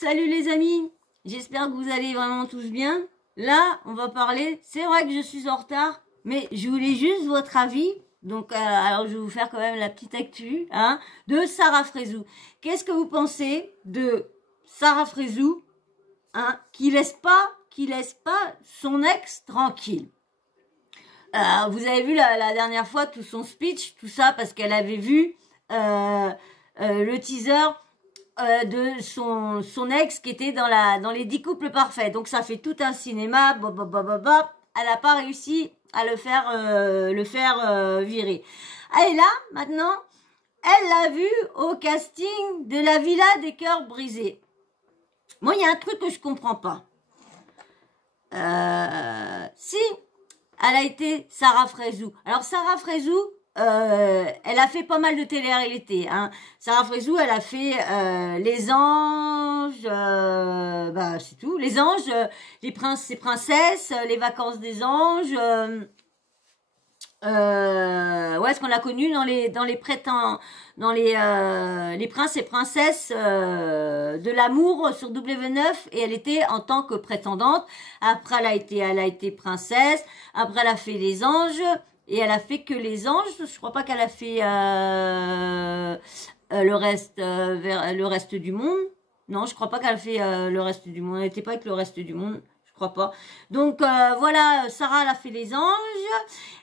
Salut les amis, j'espère que vous allez vraiment tous bien. Là, on va parler, c'est vrai que je suis en retard, mais je voulais juste votre avis. Donc, alors je vais vous faire quand même la petite actu de Sarah Frézou. Qu'est-ce que vous pensez de Sarah Frézou qui laisse pas son ex tranquille? Vous avez vu la dernière fois tout son speech, tout ça, parce qu'elle avait vu le teaser de son ex qui était dans les 10 couples parfaits. Donc ça fait tout un cinéma, elle n'a pas réussi à le faire virer. Et là, maintenant, elle l'a vu au casting de la Villa des Cœurs Brisés. Moi, il y a un truc que je comprends pas. Si elle a été Sarah Frézou. Alors Sarah Frézou, elle a fait pas mal de télé-réalité. Sarah Frézou, elle a fait Les Anges, c'est tout. Les Anges, les princes et princesses, les vacances des anges. Est-ce qu'on l'a connue dans les princes et princesses de l'amour sur W9 et elle était en tant que prétendante. Après elle a été princesse. Après elle a fait les anges et elle a fait que les anges. Je crois pas qu'elle a fait le reste du monde. Non, je crois pas qu'elle a fait le reste du monde. Elle n'était pas avec le reste du monde. Je crois pas. Donc voilà, Sarah elle a fait les anges.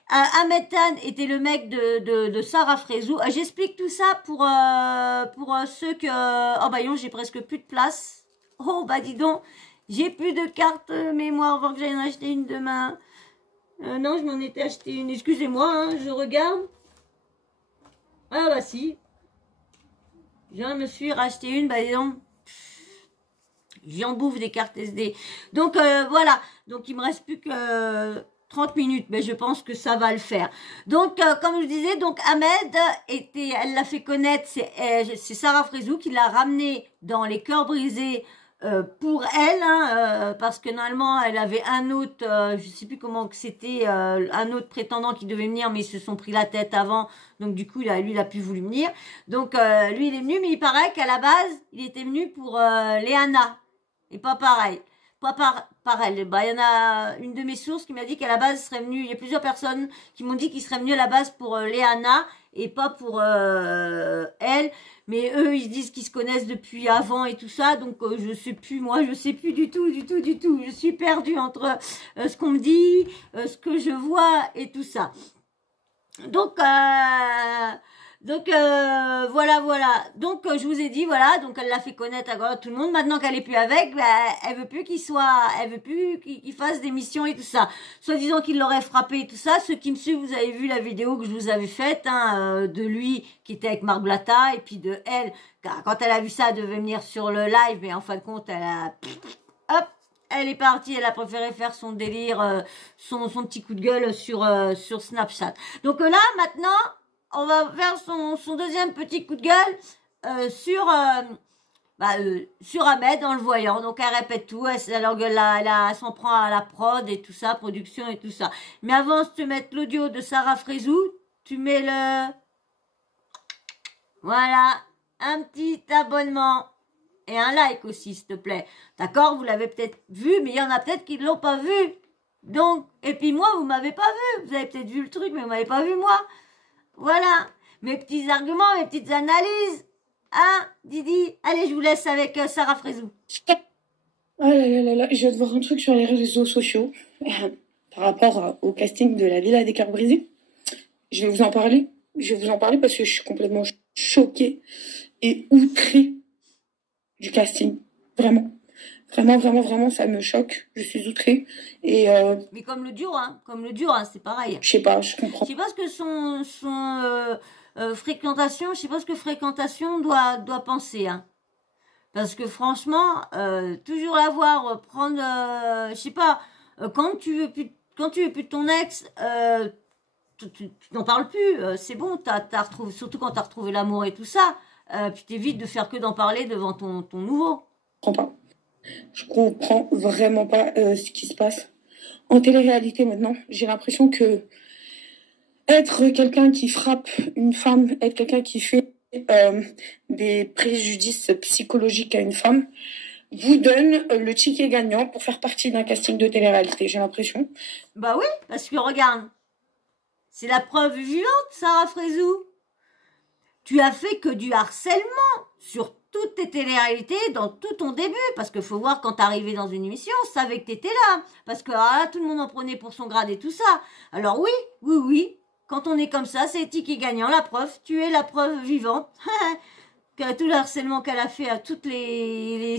Ahmed Tan était le mec de Sarah Frézou. J'explique tout ça pour ceux que... Oh bah non, j'ai presque plus de place. Oh bah dis donc, j'ai plus de carte mémoire avant que j'aille en acheter une demain. Non, je m'en étais acheté une. Excusez-moi, je regarde. Ah bah si. Je me suis racheté une, bah dis donc. J'en bouffe des cartes SD. Donc voilà. Donc il me reste plus que 30 minutes, mais je pense que ça va le faire. Donc comme je disais, donc Ahmed elle l'a fait connaître, c'est Sarah Frézou qui l'a ramené dans les Cœurs Brisés pour elle, parce que normalement elle avait un autre, je sais plus comment que c'était, un autre prétendant qui devait venir, mais ils se sont pris la tête avant, donc du coup lui il a plus voulu venir. Donc lui il est venu, mais il paraît qu'à la base il était venu pour Léana. Et pas pareil. Pas pareil. Bah, il y en a une de mes sources qui m'a dit qu'à la base, serait venue. Il y a plusieurs personnes qui m'ont dit qu'ils seraient venus à la base pour Léana et pas pour elle. Mais eux, ils se disent qu'ils se connaissent depuis avant et tout ça. Donc, je sais plus. Moi, je sais plus du tout. Je suis perdue entre ce qu'on me dit, ce que je vois et tout ça. Donc, voilà. Donc je vous ai dit voilà, donc elle l'a fait connaître à tout le monde. Maintenant qu'elle est plus avec, elle veut plus qu'il fasse des missions et tout ça. Soi-disant qu'il l'aurait frappé et tout ça. Ceux qui me suivent, vous avez vu la vidéo que je vous avais faite de lui qui était avec Marc Blatta et puis de elle. Quand elle a vu ça, elle devait venir sur le live, mais en fin de compte, elle est partie, elle a préféré faire son délire, son petit coup de gueule sur Snapchat. Donc là, maintenant, on va faire son deuxième petit coup de gueule sur Ahmed en le voyant. Donc elle répète tout, elle s'en prend à la prod et tout ça, production et tout ça. Mais avant de te mettre l'audio de Sarah Frézou, tu mets voilà, un petit abonnement. Et un like aussi, s'il te plaît. D'accord? Vous l'avez peut-être vu, mais il y en a peut-être qui ne l'ont pas vu. Donc, et puis moi, vous m'avez pas vu. Vous avez peut-être vu le truc, mais vous m'avez pas vu moi. Voilà. Mes petits arguments, mes petites analyses. Didi? Allez, je vous laisse avec Sarah Frézou. Oh là là là là, je viens de voir un truc sur les réseaux sociaux par rapport au casting de la Villa des Cœurs Brisés. Je vais vous en parler. Je vais vous en parler parce que je suis complètement choquée et outrée du casting. Vraiment. Vraiment, ça me choque. Je suis outrée. Et mais comme le duo, c'est pareil. Je sais pas, je comprends. Je sais pas ce que son fréquentation, je sais pas ce que fréquentation doit penser, Parce que franchement, toujours la voir prendre, je sais pas, quand tu veux plus de ton ex, tu n'en parles plus. C'est bon, t'as retrouvé, surtout quand t'as retrouvé l'amour et tout ça. Puis t'évites de faire que d'en parler devant ton nouveau. Je comprends vraiment pas ce qui se passe. En télé-réalité maintenant, j'ai l'impression que être quelqu'un qui frappe une femme, être quelqu'un qui fait des préjudices psychologiques à une femme, vous donne le ticket gagnant pour faire partie d'un casting de télé-réalité, j'ai l'impression. Bah oui, parce que regarde, c'est la preuve vivante, Sarah Frézou. Tu as fait que du harcèlement sur toutes tes télé-réalités, dans tout ton début. Parce qu'il faut voir quand t'arrivais dans une émission, on savait que t'étais là. Parce que tout le monde en prenait pour son grade et tout ça. Alors oui. Quand on est comme ça, c'est ticket gagnant, la preuve. Tu es la preuve vivante. Que tout le harcèlement qu'elle a fait à toutes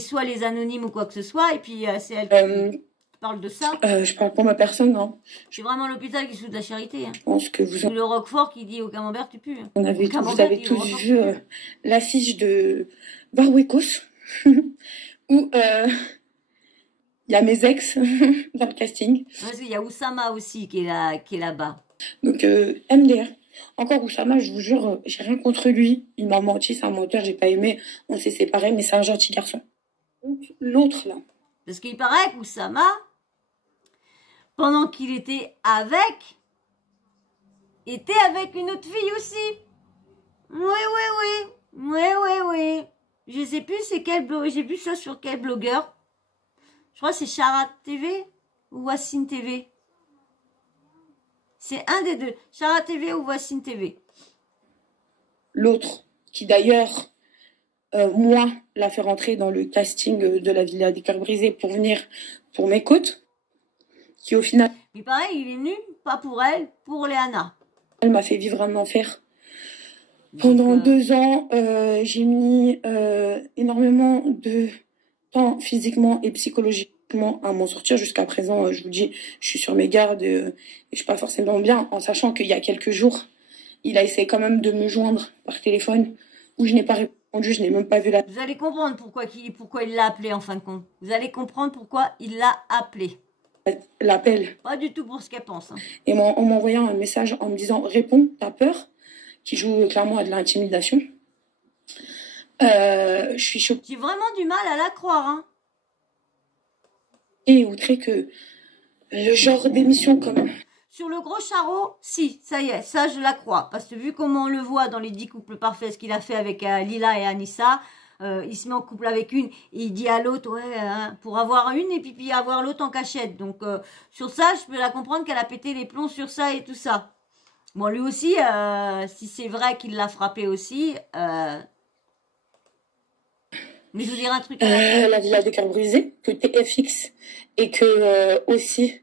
soit les anonymes ou quoi que ce soit. Et puis c'est elle qui parle de ça. Je parle pour ma personne, non. C'est vraiment l'hôpital qui fout de la charité. Je pense que vous... Ou le Roquefort qui dit au camembert, tu pues. Vous avez tous vu l'affiche de Barwekos, où il y a mes ex dans le casting. Parce qu'il y a Oussama aussi qui est là-bas. Donc MDR. Encore Oussama, je vous jure, j'ai rien contre lui. Il m'a menti, c'est un menteur, j'ai pas aimé. On s'est séparés, mais c'est un gentil garçon. Donc l'autre là. Parce qu'il paraît qu'Oussama, pendant qu'il était avec une autre fille aussi. Oui. Je sais plus c'est j'ai vu ça sur quel blogueur. Je crois que c'est Charat TV ou Wassine TV. C'est un des deux, Charat TV ou Wassine TV. L'autre, qui d'ailleurs, moi, l'a fait rentrer dans le casting de la Villa des Cœurs Brisés pour venir pour mes côtes, qui au final... Mais pareil, il est venu, pas pour elle, pour Léana. Elle m'a fait vivre un enfer. Pendant 2 ans, j'ai mis énormément de temps physiquement et psychologiquement à m'en sortir. Jusqu'à présent, je vous dis, je suis sur mes gardes et je suis pas forcément bien, en sachant qu'il y a quelques jours, il a essayé quand même de me joindre par téléphone, où je n'ai pas répondu, je n'ai même pas vu la... Vous allez comprendre pourquoi il l'a appelé en fin de compte. Vous allez comprendre pourquoi il l'a appelé. L'appel. Pas du tout pour ce qu'elle pense. Hein. Et en m'envoyant un message en me disant « Réponds, t'as peur ?» qui joue clairement à de l'intimidation. Je suis choquée. J'ai vraiment du mal à la croire. Hein. Et outré que le genre d'émission comme... Sur le gros charreau, si, ça y est, ça je la crois. Parce que vu comment on le voit dans les 10 couples parfaits, ce qu'il a fait avec Lila et Anissa, il se met en couple avec une, et il dit à l'autre, ouais, pour avoir une et puis avoir l'autre en cachette. Donc sur ça, je peux la comprendre qu'elle a pété les plombs sur ça et tout ça. Bon, lui aussi, si c'est vrai qu'il l'a frappé aussi, mais je vous dirai un truc. La Villa des Cœurs Brisés, que TFX et que aussi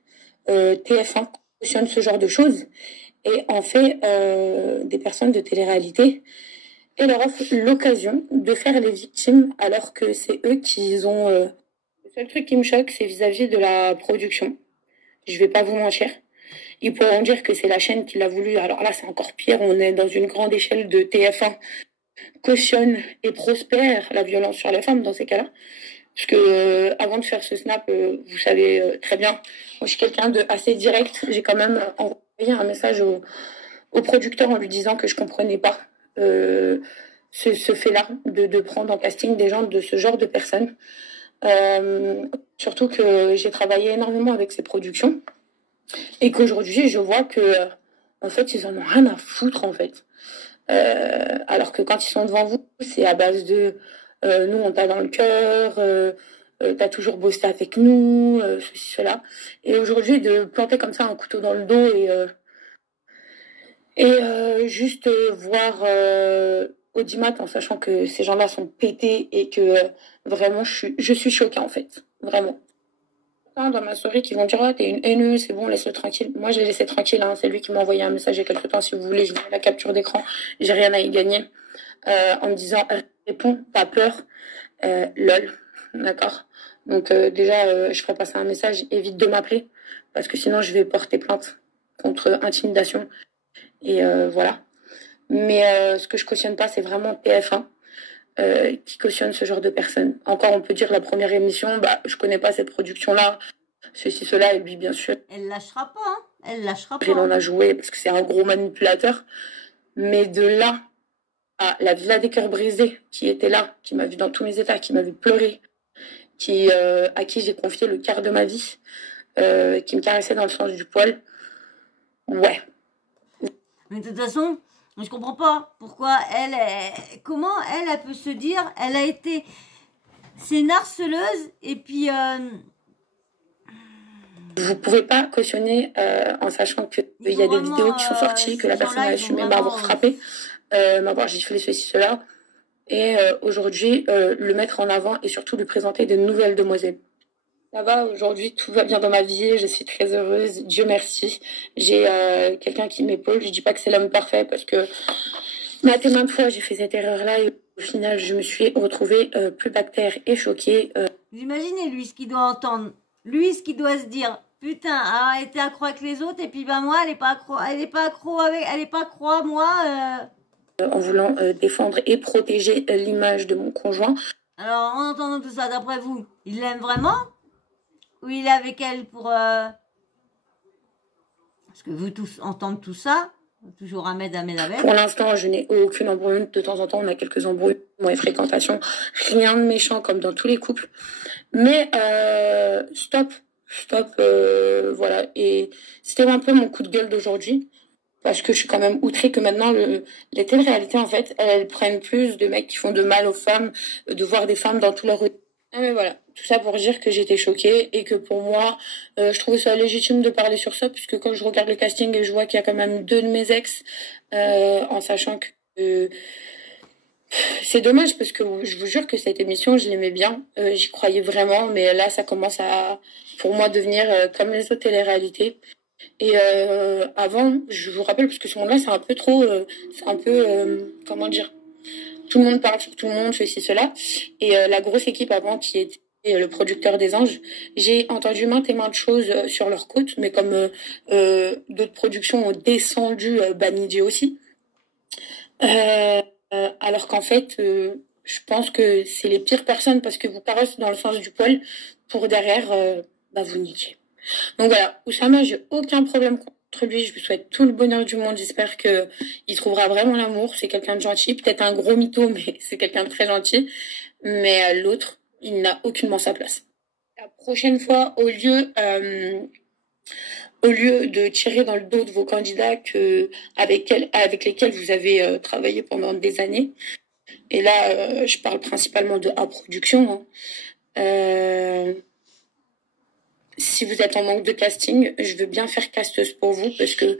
TF1 cautionnent ce genre de choses et en fait des personnes de télé-réalité et leur offrent l'occasion de faire les victimes alors que c'est eux qui ont... Le seul truc qui me choque, c'est vis-à-vis de la production. Je vais pas vous mentir. Ils pourront dire que c'est la chaîne qui l'a voulu. Alors là, c'est encore pire. On est dans une grande échelle de TF1 cautionne et prospère la violence sur les femmes dans ces cas-là. Parce que avant de faire ce snap, vous savez très bien, moi je suis quelqu'un de assez direct. J'ai quand même envoyé un message au producteur en lui disant que je comprenais pas ce fait-là de prendre en casting des gens de ce genre de personnes. Surtout que j'ai travaillé énormément avec ces productions et qu'aujourd'hui je vois que en fait ils en ont rien à foutre en fait. Alors que quand ils sont devant vous, c'est à base de nous on t'a dans le cœur, t'as toujours bossé avec nous, ceci, cela. Et aujourd'hui de planter comme ça un couteau dans le dos et juste voir Audimat en sachant que ces gens-là sont pétés et que vraiment je suis choquée en fait, vraiment. Dans ma story qui vont dire oh, t'es une haineuse, c'est bon, laisse-le tranquille. Moi je l'ai laissé tranquille, hein. C'est lui qui m'a envoyé un message il y a quelques temps, si vous voulez je vous mets la capture d'écran, j'ai rien à y gagner, en me disant réponds, t'as peur, lol, d'accord. Donc déjà je ferai passer un message, évite de m'appeler parce que sinon je vais porter plainte contre intimidation et voilà. Mais ce que je cautionne pas c'est vraiment TF1 qui cautionne ce genre de personnes. Encore, on peut dire la première émission, bah, je connais pas cette production-là, ceci, cela, et lui, bien sûr. Elle lâchera pas, hein. Elle lâchera pas. Il en a joué parce que c'est un gros manipulateur. Mais de là à la Villa des Cœurs Brisés, qui était là, qui m'a vu dans tous mes états, qui m'a vu pleurer, à qui j'ai confié le quart de ma vie, qui me caressait dans le sens du poil. Ouais. Mais de toute façon, je comprends pas pourquoi comment elle peut se dire, elle a été C'est une harceleuse et puis... Vous pouvez pas cautionner en sachant qu'il y a des vidéos qui sont sorties, que la personne a assumé m'avoir frappé, m'avoir giflé ceci, cela, et aujourd'hui le mettre en avant et surtout lui présenter de nouvelles demoiselles. Ça va, aujourd'hui tout va bien dans ma vie, je suis très heureuse, Dieu merci. J'ai quelqu'un qui m'épaule, je dis pas que c'est l'homme parfait parce que maintes et maintes fois j'ai fait cette erreur-là et au final je me suis retrouvée plus bactère et choquée. Vous imaginez lui ce qu'il doit entendre, lui ce qu'il doit se dire. Putain, elle était accro avec les autres et puis ben moi elle est pas accro moi. En voulant défendre et protéger l'image de mon conjoint. Alors en entendant tout ça, d'après vous, il l'aime vraiment ou il est avec elle pour parce que vous tous entendre tout ça, toujours Ahmed avec. Pour l'instant, je n'ai aucune embrouille. De temps en temps, on a quelques embrouilles et fréquentations. Rien de méchant comme dans tous les couples. Mais stop. Voilà. Et c'était un peu mon coup de gueule d'aujourd'hui. Parce que je suis quand même outrée que maintenant, les télé-réalités, en fait, elles prennent plus de mecs qui font de mal aux femmes, de voir des femmes dans tout leur... Ah mais voilà, tout ça pour dire que j'étais choquée et que pour moi, je trouvais ça légitime de parler sur ça, puisque quand je regarde le casting et je vois qu'il y a quand même 2 de mes ex, en sachant que... c'est dommage parce que je vous jure que cette émission, je l'aimais bien, j'y croyais vraiment, mais là, ça commence à, pour moi, devenir comme les autres télé-réalités. Et avant, je vous rappelle, parce que ce monde-là, c'est un peu trop... c'est un peu... comment dire, tout le monde parle sur tout le monde, ceci, cela. Et la grosse équipe avant, qui était le producteur des Anges, j'ai entendu maintes et maintes choses sur leur côte, mais comme d'autres productions ont descendu Banni Dieu aussi. Alors qu'en fait, je pense que c'est les pires personnes parce que vous caressez dans le sens du poil pour derrière vous niquer. Donc voilà, Oussama, j'ai aucun problème contre lui, je lui souhaite tout le bonheur du monde, j'espère que il trouvera vraiment l'amour, c'est quelqu'un de gentil, peut-être un gros mytho, mais c'est quelqu'un de très gentil, mais l'autre, il n'a aucunement sa place. La prochaine fois, au lieu de tirer dans le dos de vos candidats avec lesquels vous avez travaillé pendant des années, et là, je parle principalement de A Production, si vous êtes en manque de casting, je veux bien faire casteuse pour vous, parce que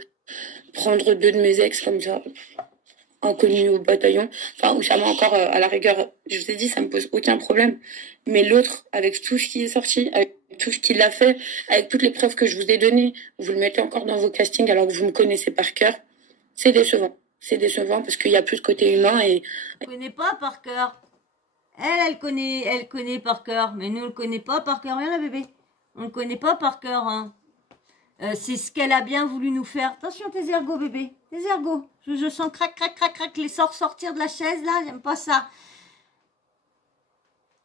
prendre 2 de mes ex comme ça, inconnus au bataillon, enfin, où ça m'a encore, à la rigueur, je vous ai dit, ça me pose aucun problème. Mais l'autre, avec tout ce qui est sorti, avec tout ce qu'il a fait, avec toutes les preuves que je vous ai données, vous le mettez encore dans vos castings alors que vous me connaissez par cœur, c'est décevant. C'est décevant parce qu'il y a plus de côté humain et... Elle connaît pas par cœur. Elle connaît par cœur, mais nous, on le connaît pas par cœur. Regarde, bébé. On ne le connaît pas par cœur, hein. C'est ce qu'elle a bien voulu nous faire. Attention, tes ergots, bébé. Tes ergots. Je sens crac, les sorts sortir de la chaise, là. J'aime pas ça.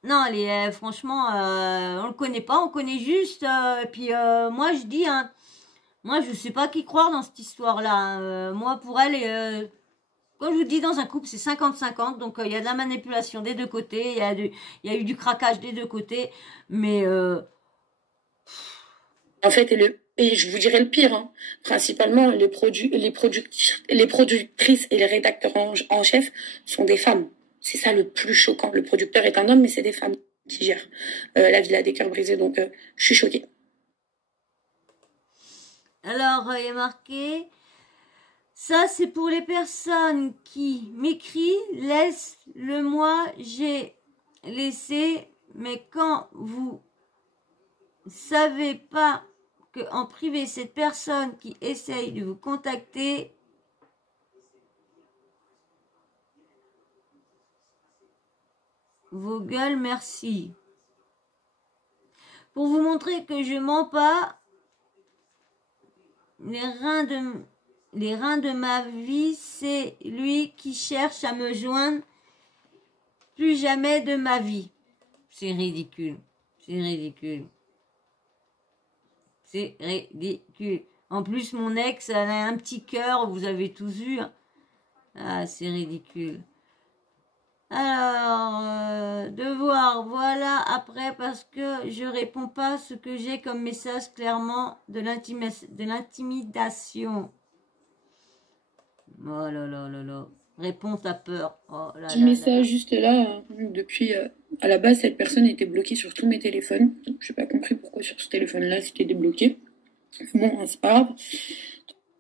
Non, franchement, on le connaît pas. On connaît juste. Puis, moi, je dis, hein, moi, je sais pas qui croire dans cette histoire-là. Moi, pour elle, comme je vous dis, dans un couple, c'est 50-50. Donc, il y a de la manipulation des deux côtés. Il y a eu du craquage des deux côtés. Mais... En fait, et je vous dirais le pire, hein, principalement les productrices et les rédacteurs en chef sont des femmes. C'est ça le plus choquant. Le producteur est un homme, mais c'est des femmes qui gèrent la Villa des Cœurs Brisés. Donc, je suis choquée. Alors, il y a marqué... Ça, c'est pour les personnes qui m'écrivent, laisse-le moi, j'ai laissé, mais quand vous savez pas que en privé, cette personne qui essaye de vous contacter vos gueules, merci. Pour vous montrer que je mens pas, les reins de ma vie, c'est lui qui cherche à me joindre. Plus jamais de ma vie. C'est ridicule. C'est ridicule. C'est ridicule. En plus, mon ex, elle a un petit cœur, vous avez tous vu. Ah, c'est ridicule. Alors, devoir, voilà, après, parce que je réponds pas ce que j'ai comme message clairement de l'intimidation. Oh là là là là. Réponds ta peur. Oh là Petit là là message là. juste là, depuis, à la base, cette personne était bloquée sur tous mes téléphones. Donc, j'ai pas compris pourquoi sur ce téléphone-là, c'était débloqué. Bon, hein, c'est pas grave.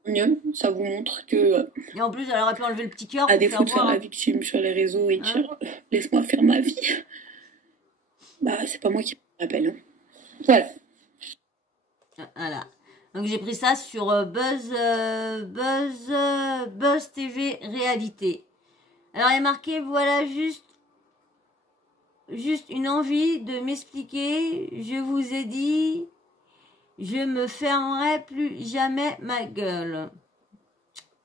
Mieux, ça vous montre que, Et en plus, elle aurait pu enlever le petit cœur à pour défaut faire de faire voir. la victime sur les réseaux et Hein. dire laisse-moi faire ma vie, bah c'est pas moi qui m'appelle. Hein. Voilà. Voilà. Donc j'ai pris ça sur Buzz TV Réalité. Alors il est marqué, voilà juste une envie de m'expliquer. Je vous ai dit, je me fermerai plus jamais ma gueule.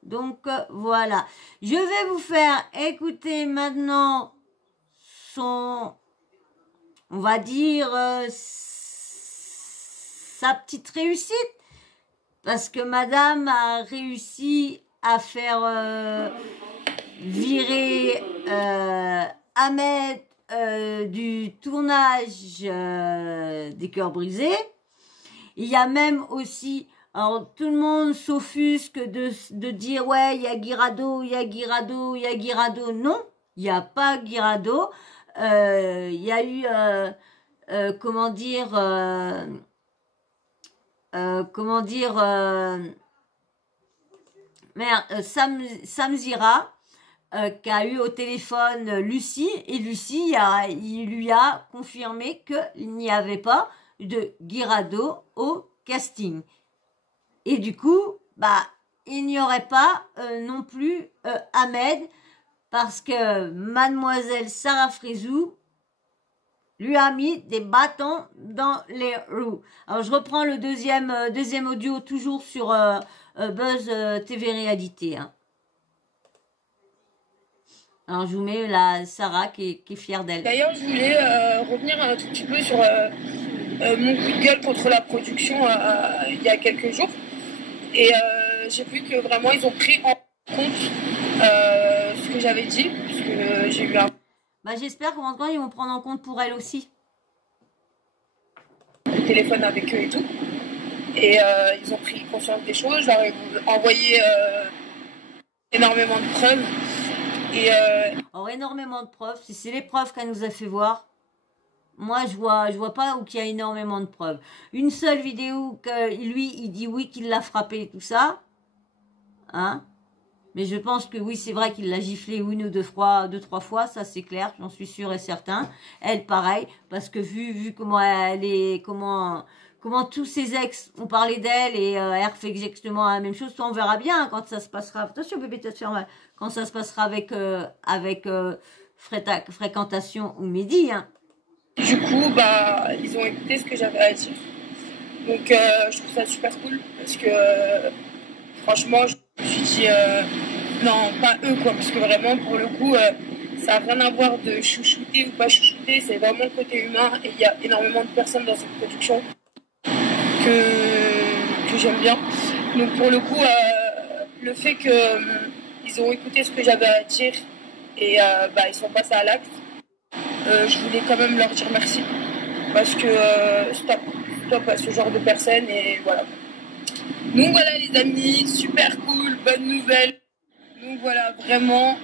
Donc voilà. Je vais vous faire écouter maintenant son, on va dire, sa petite réussite. Parce que madame a réussi à faire virer Ahmed du tournage des Cœurs Brisés. Il y a même aussi, alors tout le monde s'offusque de dire ouais, il y a Guirado, il y a Guirado, il y a Guirado. Non, il n'y a pas Guirado. Il y a eu, comment dire, Sam Zira, qui a eu au téléphone Lucie, et Lucie il lui a confirmé qu'il n'y avait pas de Guirado au casting. Et du coup, bah, il n'y aurait pas non plus Ahmed, parce que mademoiselle Sarah Frézou lui a mis des bâtons dans les roues. Alors je reprends le deuxième audio, toujours sur Buzz TV Réalité. Hein. Alors je vous mets la Sarah qui est fière d'elle. D'ailleurs, je voulais revenir un tout petit peu sur mon coup de gueule contre la production il y a quelques jours. Et j'ai vu que vraiment ils ont pris en compte ce que j'avais dit, parce que j'ai eu un Bah, j'espère qu'en même temps, ils vont prendre en compte pour elle aussi. téléphone avec eux et tout. Et ils ont pris conscience des choses. Je leur ai envoyé énormément de preuves. Et Alors, énormément de preuves. Si c'est les preuves qu'elle nous a fait voir, moi, je vois pas où qu'il y a énormément de preuves. Une seule vidéo que lui, il dit oui qu'il l'a frappé et tout ça. Hein? Mais je pense que oui, c'est vrai qu'il l'a giflé une ou deux, trois fois, ça c'est clair, j'en suis sûre et certain. Elle, pareil, parce que vu comment elle est, comment tous ses ex ont parlé d'elle et elle refait exactement la même chose, ça on verra bien hein, quand ça se passera. Attention bébé, tu vas te faire mal. Quand ça se passera avec fréquentation ou Mehdi. Hein. du coup, bah, ils ont écouté ce que j'avais à dire. Donc je trouve ça super cool parce que franchement, je me suis dit non, pas eux quoi, parce que vraiment pour le coup, ça n'a rien à voir de chouchouter ou pas chouchouter, c'est vraiment le côté humain et il y a énormément de personnes dans cette production que j'aime bien. Donc pour le coup, le fait que ils ont écouté ce que j'avais à dire et bah, ils sont passés à l'acte, je voulais quand même leur dire merci parce que stop à ce genre de personnes et voilà. Donc voilà les amis, super cool, bonne nouvelle. Donc voilà, vraiment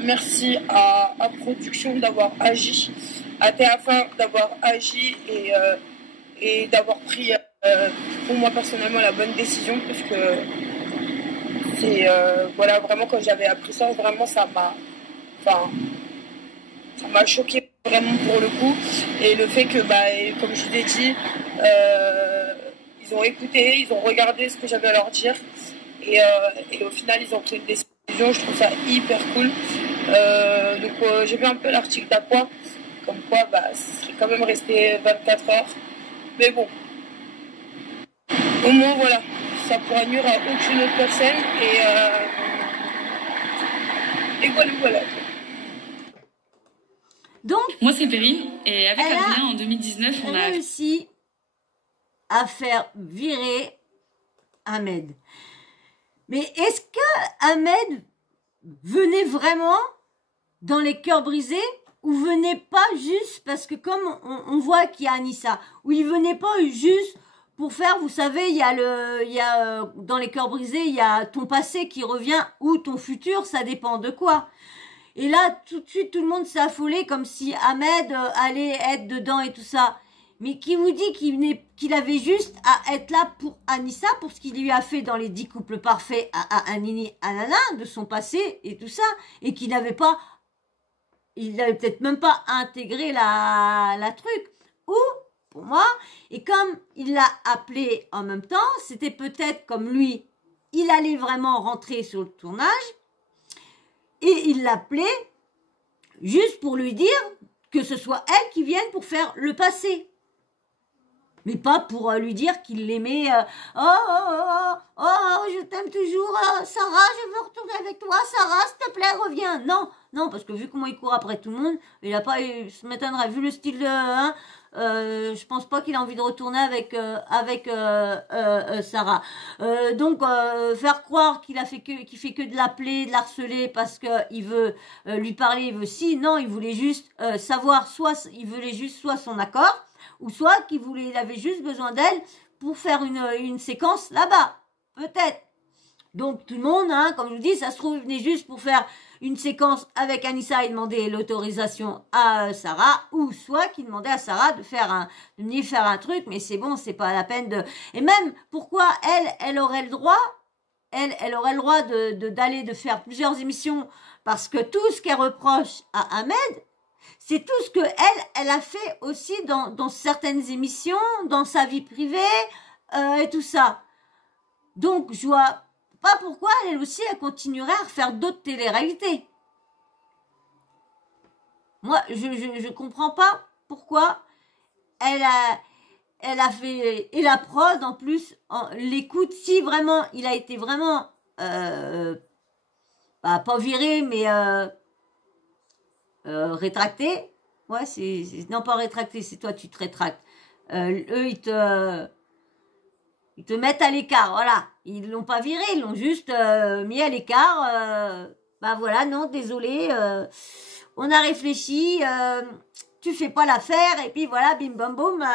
merci à Production d'avoir agi, à TF1 d'avoir agi et d'avoir pris pour moi personnellement la bonne décision parce que c'est voilà vraiment quand j'avais appris ça vraiment ça m'a choqué vraiment pour le coup et le fait que bah comme je vous l'ai dit ils ont écouté, ils ont regardé ce que j'avais à leur dire et au final ils ont pris une décision, je trouve ça hyper cool. Donc j'ai vu un peu l'article d'Aqua comme quoi bah ce serait quand même resté 24 heures mais bon au moins voilà ça pourra nuire à aucune autre personne et voilà. Donc, moi c'est Perrine et avec elle Adrien en 2019 on a réussi à faire virer Ahmed. Mais est-ce que Ahmed venait vraiment dans les Cœurs Brisés ou venait pas juste parce que comme on voit qu'il y a Anissa, ou il venait pas juste pour faire, vous savez, il y a dans les cœurs brisés, il y a ton passé qui revient ou ton futur, ça dépend de quoi. Et là, tout de suite, tout le monde s'est affolé comme si Ahmed allait être dedans et tout ça. Mais qui vous dit qu'il avait juste à être là pour Anissa, pour ce qu'il lui a fait dans les 10 couples parfaits à Anini, à Nana, de son passé et tout ça, et qu'il n'avait pas, il n'avait peut-être même pas intégré la truc. Ou, pour moi, et comme il l'a appelé en même temps, c'était peut-être comme lui, il allait vraiment rentrer sur le tournage, et il l'appelait juste pour lui dire que ce soit elle qui vienne pour faire le passé. Mais pas pour lui dire qu'il l'aimait. Je t'aime toujours, Sarah, je veux retourner avec toi, Sarah, s'il te plaît, reviens. Non, non, parce que vu comment il court après tout le monde, il a pas, ça m'étonnerait, vu le style de, je pense pas qu'il a envie de retourner avec Sarah. Donc faire croire qu'il fait que de l'appeler, de l'harceler parce que il veut lui parler, il veut si, non, il voulait juste savoir, il voulait juste soit son accord, ou soit il avait juste besoin d'elle pour faire une séquence là-bas, peut-être. Donc tout le monde, comme je vous dis, ça se trouve, il venait juste pour faire une séquence avec Anissa et demander l'autorisation à Sarah, ou soit qu'il demandait à Sarah de venir faire un truc, mais c'est bon, c'est pas la peine de... Et même, pourquoi elle aurait le droit, elle aurait le droit d'aller de faire plusieurs émissions, parce que tout ce qu'elle reproche à Ahmed, c'est tout ce que elle a fait aussi dans certaines émissions, dans sa vie privée, et tout ça. Donc, je vois pas pourquoi elle aussi, elle continuerait à faire d'autres téléréalités. Moi, je comprends pas pourquoi elle a fait, et la prod, en plus, l'écoute, si vraiment, il a été vraiment, pas viré, mais, rétracté. Ouais, non, pas rétracté, c'est toi, tu te rétractes. Eux, ils te mettent à l'écart, voilà. Ils l'ont pas viré, ils l'ont juste mis à l'écart. Voilà, non, désolé, on a réfléchi, tu fais pas l'affaire, et puis voilà, bim bam boum,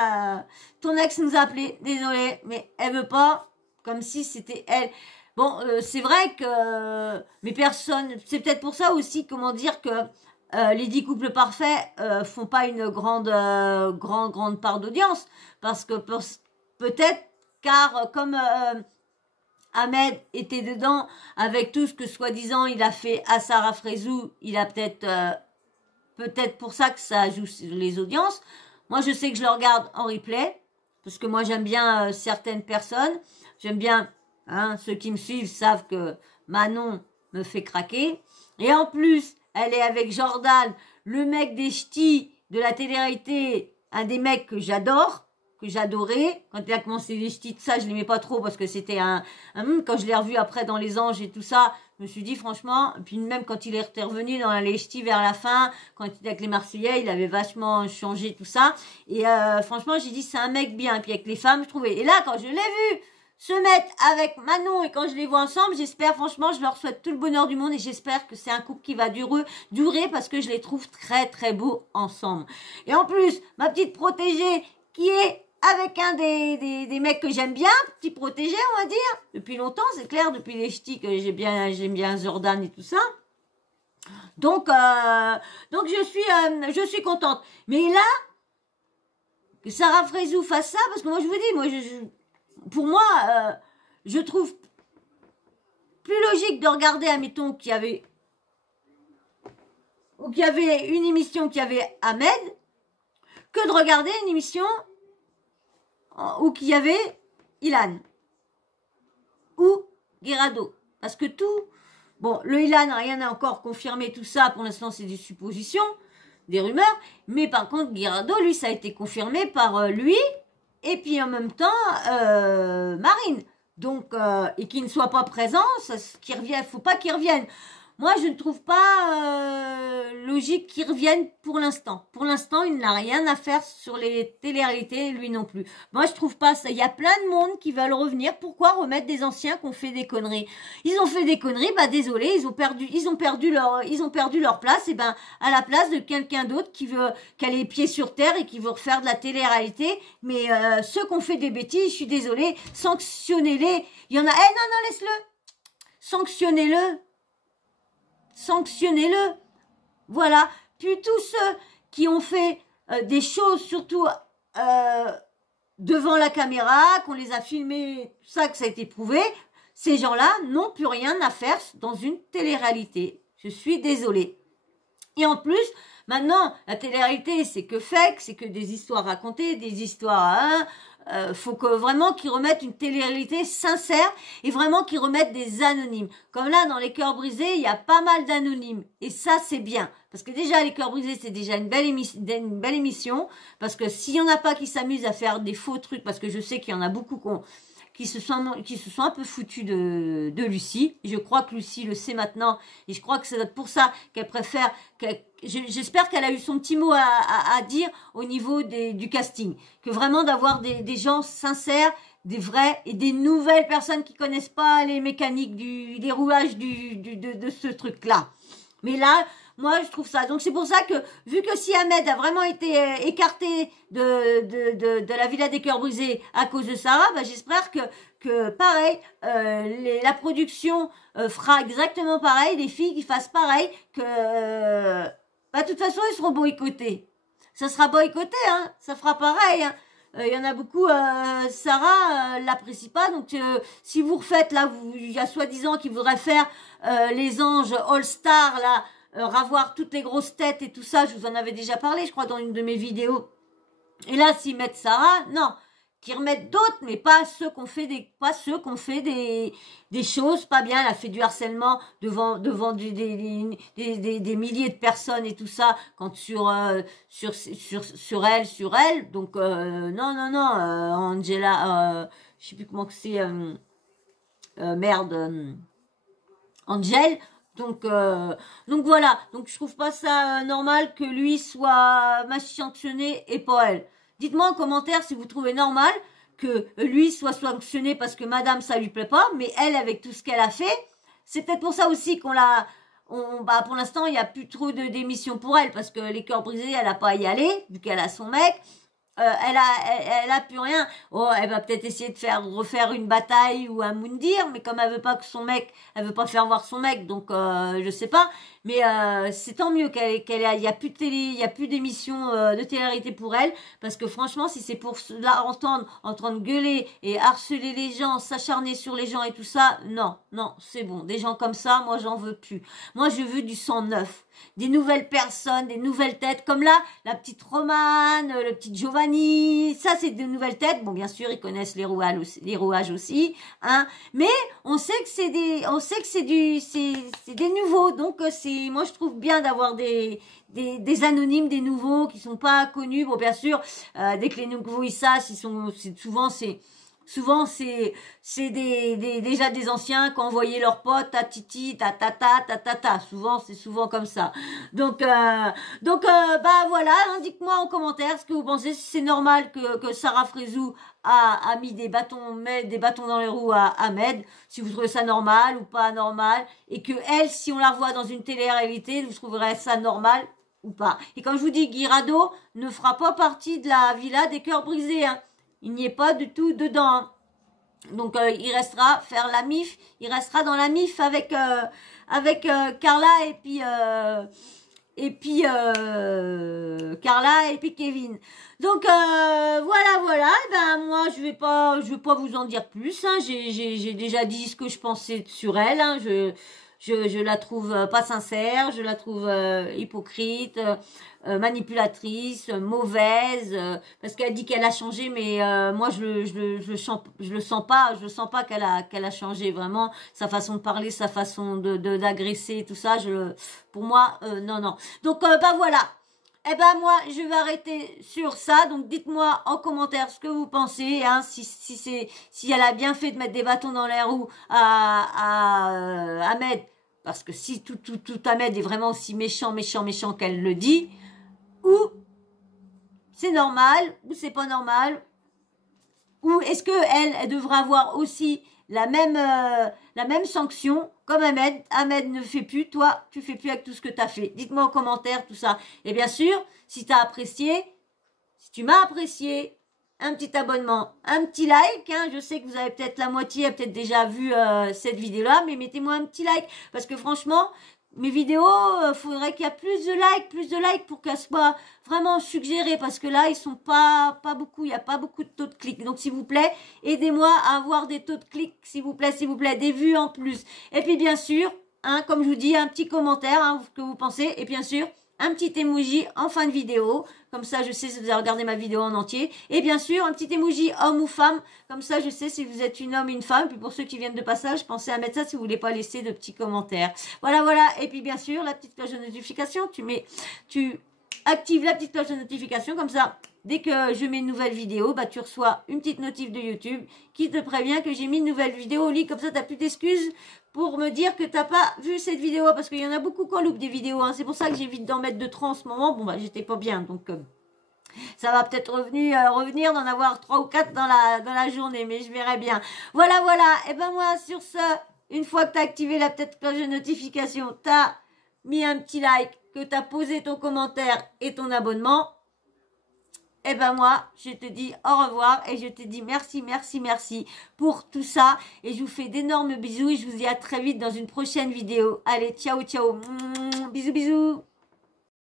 ton ex nous a appelé, désolé, mais elle veut pas, comme si c'était elle. Bon, c'est vrai que mais personne, c'est peut-être pour ça aussi, comment dire que les 10 couples parfaits font pas une grande part d'audience, parce que peut-être car comme Ahmed était dedans avec tout ce que soi-disant il a fait à Sarah Frézou, il a peut-être pour ça que ça joue sur les audiences. Moi je sais que je le regarde en replay parce que moi j'aime bien certaines personnes, j'aime bien, ceux qui me suivent savent que Manon me fait craquer, et en plus elle est avec Jordan, le mec des ch'tis de la télé-réalité, un des mecs que j'adore, que j'adorais. Quand il a commencé les ch'tis, tout ça, je l'aimais pas trop parce que c'était quand je l'ai revu après dans Les Anges et tout ça, je me suis dit franchement, puis même quand il est revenu dans les ch'tis vers la fin, quand il était avec les Marseillais, il avait vachement changé tout ça. Et franchement, j'ai dit c'est un mec bien. Et puis avec les femmes, je trouvais. Et là, quand je l'ai vu se mettre avec Manon et quand je les vois ensemble, j'espère, franchement, je leur souhaite tout le bonheur du monde et j'espère que c'est un couple qui va durer parce que je les trouve très très beaux ensemble. Et en plus, ma petite protégée qui est avec un des mecs que j'aime bien, petit protégé on va dire, depuis longtemps, c'est clair, depuis les ch'tis que j'aime bien Jordan et tout ça. Donc je suis contente. Mais là, que Sarah Frézou fasse ça, parce que moi je vous dis, pour moi, je trouve plus logique de regarder, admettons, qu'il y avait une émission qui avait Ahmed, que de regarder une émission où qu'il y avait Ilan ou Guirado. Parce que le Ilan, rien n'a encore confirmé tout ça, pour l'instant c'est des suppositions, des rumeurs, mais par contre Guirado, lui, ça a été confirmé par lui, et puis en même temps Marine. Donc et qu'il ne soit pas présent, faut pas qu'il revienne. moi, je ne trouve pas logique qu'il revienne pour l'instant. Pour l'instant, il n'a rien à faire sur les télé-réalités, lui non plus. Moi, je trouve pas ça. Il y a plein de monde qui veulent revenir. Pourquoi remettre des anciens qui ont fait des conneries? Ils ont fait des conneries, bah désolé, ils ont perdu leur place. Et ben, à la place de quelqu'un d'autre qui a les pieds sur terre et qui veut refaire de la télé-réalité. Mais ceux qui ont fait des bêtises, je suis désolée, sanctionnez-les. Il y en a. Eh non, laisse-le. Sanctionnez-le. Sanctionnez-le. Voilà. Puis tous ceux qui ont fait des choses, surtout devant la caméra, qu'on les a filmés, tout ça, que ça a été prouvé, ces gens-là n'ont plus rien à faire dans une télé-réalité. Je suis désolée. Et en plus, maintenant, la télé-réalité, c'est que fake, c'est que des histoires racontées, des histoires... faut que vraiment qu'ils remettent une télé-réalité sincère et vraiment qu'ils remettent des anonymes. Comme là, dans Les Cœurs Brisés, il y a pas mal d'anonymes. Et ça, c'est bien. Parce que déjà, Les Cœurs Brisés, c'est déjà une belle émission. Parce que s'il y en a pas qui s'amusent à faire des faux trucs, parce que je sais qu'il y en a beaucoup qui se sont un peu foutus de Lucie. Je crois que Lucie le sait maintenant. Et je crois que c'est pour ça qu'elle préfère... J'espère qu'elle a eu son petit mot à dire au niveau du casting. Que vraiment d'avoir des gens sincères, des vrais et des nouvelles personnes qui connaissent pas les mécaniques des rouages de ce truc-là. Mais là, moi, je trouve ça. Donc, c'est pour ça que, vu que si Ahmed a vraiment été écarté de la Villa des Cœurs Brisés à cause de Sarah, bah, j'espère que pareil, la production fera exactement pareil, les filles qui fassent pareil, que bah, de toute façon, ils seront boycottés. Ça sera boycotté, hein. Ça fera pareil, hein. Il y en a beaucoup, Sarah l'apprécie pas, donc si vous refaites là, il y a soi-disant qui voudraient faire les anges All-Star là, ravoir toutes les grosses têtes et tout ça, je vous en avais déjà parlé, je crois, dans une de mes vidéos. Et là, s'ils mettent Sarah, non, qu'ils remettent d'autres, mais pas ceux qu'on fait des choses pas bien. Elle a fait du harcèlement devant des milliers de personnes et tout ça, quand sur elle. Donc non, Angela, je sais plus comment que c'est, Angel. Donc voilà. Donc je trouve pas ça normal que lui soit sanctionné et pas elle. Dites-moi en commentaire si vous trouvez normal que lui soit sanctionné parce que madame ça lui plaît pas, mais elle avec tout ce qu'elle a fait, c'est peut-être pour ça aussi bah pour l'instant il y a plus trop d'émissions pour elle parce que Les Cœurs Brisés elle a pas à y aller vu qu'elle a son mec. Elle a plus rien. Oh, elle va peut-être essayer de refaire une bataille ou un Moundir, mais comme elle veut pas faire voir son mec, donc je sais pas. Mais c'est tant mieux il y a plus de télé, il y a plus d'émissions de télé-réalité pour elle, parce que franchement, si c'est pour la entendre en train de gueuler et harceler les gens, s'acharner sur les gens et tout ça, non, c'est bon. Des gens comme ça, moi j'en veux plus. Moi je veux du sang neuf. Des nouvelles personnes, des nouvelles têtes, comme là, la petite Romane, le petit Giovanni, ça c'est de nouvelles têtes. Bon, bien sûr, ils connaissent les rouages aussi, hein. Mais on sait que c'est des nouveaux. Donc moi je trouve bien d'avoir des anonymes, des nouveaux qui sont pas connus. Bon, bien sûr, dès que les nouveaux ils sachent, Souvent, c'est déjà des anciens qui ont envoyé leurs potes, ta titi, ta. Souvent, c'est souvent comme ça. Donc, bah voilà, hein, dites-moi en commentaire ce que vous pensez, si c'est normal que Sarah Frézou a mis des bâtons dans les roues à Ahmed, si vous trouvez ça normal ou pas normal, et que elle, si on la revoit dans une télé-réalité, vous trouverez ça normal ou pas. Et comme je vous dis, Guy Rado ne fera pas partie de la Villa des Cœurs Brisés, hein. Il n'y est pas du tout dedans. Hein. Donc il restera dans la MIF avec Carla et puis Carla et puis Kevin. Donc voilà. Et ben moi je vais pas vous en dire plus. Hein. J'ai déjà dit ce que je pensais sur elle. Hein. Je la trouve pas sincère, je la trouve hypocrite, manipulatrice, mauvaise, parce qu'elle dit qu'elle a changé, mais moi je le sens pas qu'elle a changé vraiment, sa façon de parler, sa façon d'agresser, tout ça, pour moi non. Donc bah voilà. Eh ben moi je vais arrêter sur ça, donc dites-moi en commentaire ce que vous pensez, hein, si elle a bien fait de mettre des bâtons dans les roues à Ahmed parce que si tout Ahmed est vraiment aussi méchant qu'elle le dit, ou c'est normal, ou c'est pas normal, ou est-ce que elle devrait avoir aussi la même sanction comme Ahmed. Ahmed ne fait plus, toi, tu fais plus avec tout ce que tu as fait. Dites-moi en commentaire tout ça. Et bien sûr, si tu as apprécié, si tu m'as apprécié, un petit abonnement, un petit like. Hein, je sais que vous avez peut-être la moitié, a peut-être déjà vu cette vidéo-là, mais mettez-moi un petit like. Parce que franchement, mes vidéos, faudrait qu'il y ait plus de likes pour qu'elles soient vraiment suggérées. Parce que là, ils sont pas beaucoup, il n'y a pas beaucoup de taux de clics. Donc, s'il vous plaît, aidez-moi à avoir des taux de clics, s'il vous plaît, des vues en plus. Et puis, bien sûr, hein, comme je vous dis, un petit commentaire, hein, ce que vous pensez. Et bien sûr, un petit emoji en fin de vidéo, comme ça je sais si vous avez regardé ma vidéo en entier. Et bien sûr, un petit emoji homme ou femme, comme ça je sais si vous êtes une homme, une femme. Puis pour ceux qui viennent de passage, pensez à mettre ça si vous voulez pas laisser de petits commentaires. Voilà. Et puis bien sûr, la petite cloche de notification, tu actives la petite cloche de notification, comme ça, dès que je mets une nouvelle vidéo, bah tu reçois une petite notif de YouTube qui te prévient que j'ai mis une nouvelle vidéo au lit. Comme ça, t'as plus d'excuses pour me dire que t'as pas vu cette vidéo, parce qu'il y en a beaucoup qui loupent des vidéos, hein. C'est pour ça que j'évite d'en mettre de trop en ce moment. Bon, bah, j'étais pas bien, donc ça va peut-être revenir d'en avoir 3 ou 4 dans la journée, mais je verrai bien. Voilà. Et ben moi, sur ce, une fois que t'as activé la petite cloche de notification, t'as mis un petit like, que t'as posé ton commentaire et ton abonnement, et ben moi, je te dis au revoir et je te dis merci pour tout ça. Et je vous fais d'énormes bisous et je vous dis à très vite dans une prochaine vidéo. Allez, ciao. Bisous.